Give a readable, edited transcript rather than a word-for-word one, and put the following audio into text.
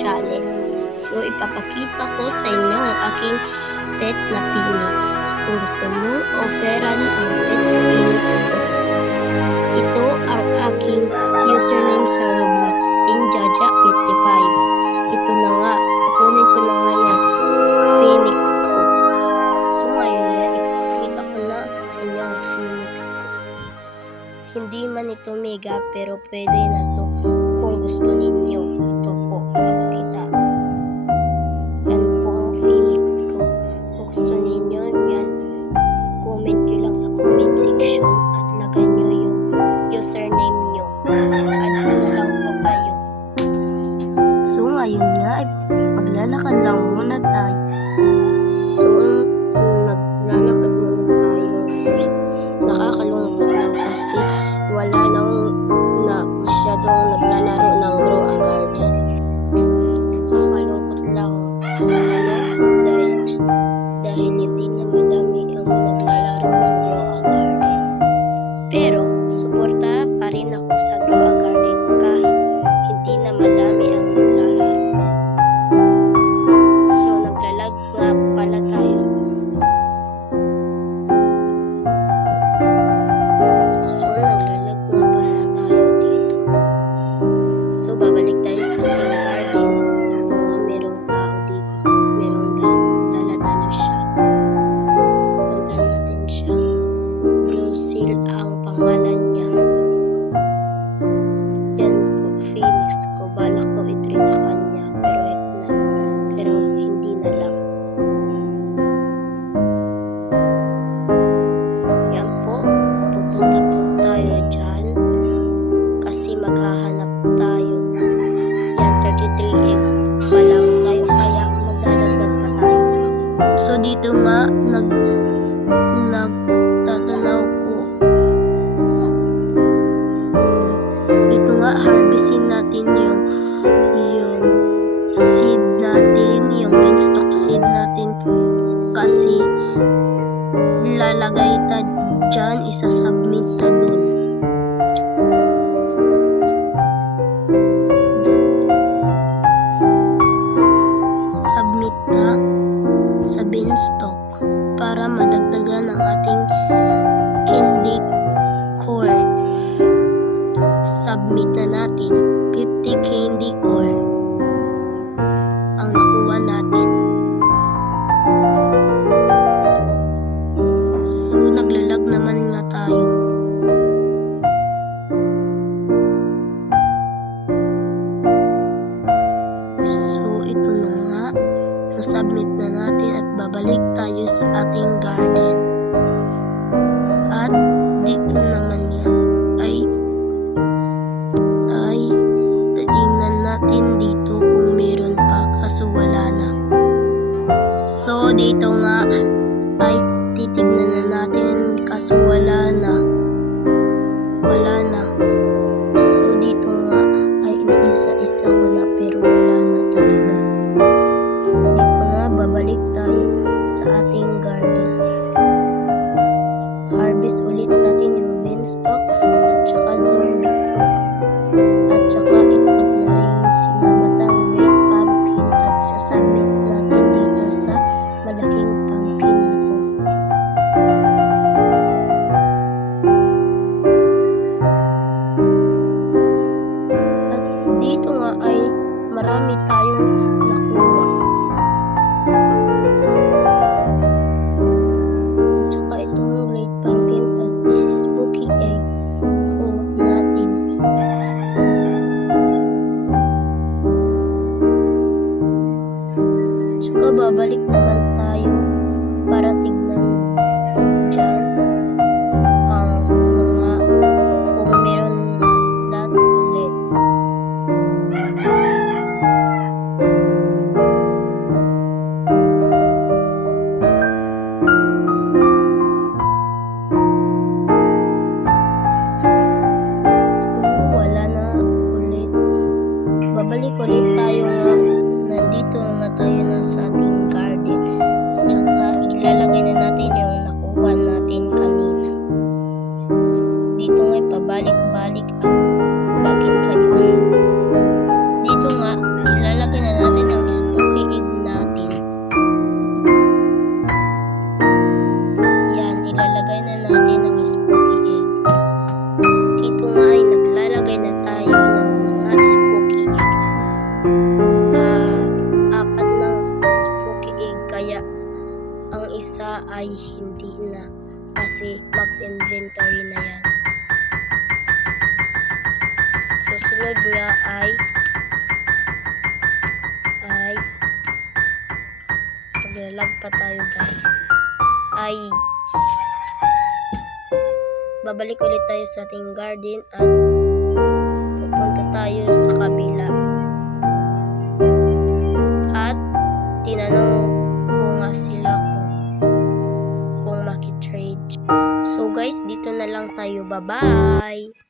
channel. So, ipapakita ko sa inyo ang aking pet na phoenix. Kung gusto nyo offeran ang pet na phoenix ko, ito ang aking username sa Roblox, TeenJaja55. Ito na nga, kukunin ko na ngayon phoenix ko. So ngayon nga, ipapakita ko na sa inyo ang phoenix ko. Hindi man ito mega, pero pwede na to kung gusto ninyo. Ito po, ipapakita. Yan po ang phoenix ko. Kung gusto ninyo yan, comment nyo lang sa comment section at lagay nyo yung username nyo. Add ko na lang po kayo. So ngayon nga, maglalakad lang muna tayo. So, naglalakad muna tayo ngayon. Nakakalungkot lang kasi wala nang masyadong naglalaro ng Grow a Garden. Nakakalungkot lang dahil hindi na madami ang naglalaro ng Grow a Garden. Pero, suporta pa rin ako sa Grow a Garden kahit hindi na madami ang naglalaro. So, naglalag nga pala tayo. So, babalik tayo sa ating garden. Ito nga, merong tao dito. Merong dala-dala siya. Puntahan natin siya. Brazil ang pangalan niya. Yan po, phoenix ko. Balak ko i-trade sa kanya. Pero hindi na lang. Yan po, pupunta po tayo dyan. Kasi maghahanap tayo. Yan, 33 egg pa lang tayo, kaya magdadagdag pa tayo. So dito nga, nagtatanaw ko. Ito nga, harvestin natin yung seed natin, yung beanstalk seed natin. Kasi lalagay ta dyan, isasubmit ta dun. Submit na sa beanstalk para madagdagan ang ating candy corn. Submit na natin 50 candy corn ang nakuha natin. So naglalag naman nga tayo. So ito na nga, nasubmit na natin at babalik tayo sa ating garden. At dito naman yan ay tingnan natin dito kung meron pa, kaso wala na. So dito nga ay titignan na natin, kaso wala na. So dito nga ay iniisa-isa ko na, pero wala na talaga. Dito nga, babalik tayo sa ating garden. Harvest ulit natin yung beanstalk at saka zombie fruit. At saka itlog na rin sinamatang red pumpkin at sasabit natin dito sa malaking pumpkin na to. At dito nga ay marami tayong nakuha. At saka itong red pumpkin at this is spooky egg nakuha natin. At saka babalik naman tayo isa ay hindi na kasi max inventory na yan. Susunod nga ay maglalag pa tayo guys, ay babalik ulit tayo sa ating garden at pupunta tayo sa kabila at tinanong ko nga sila kung makitrade. So guys, dito na lang tayo, bye bye.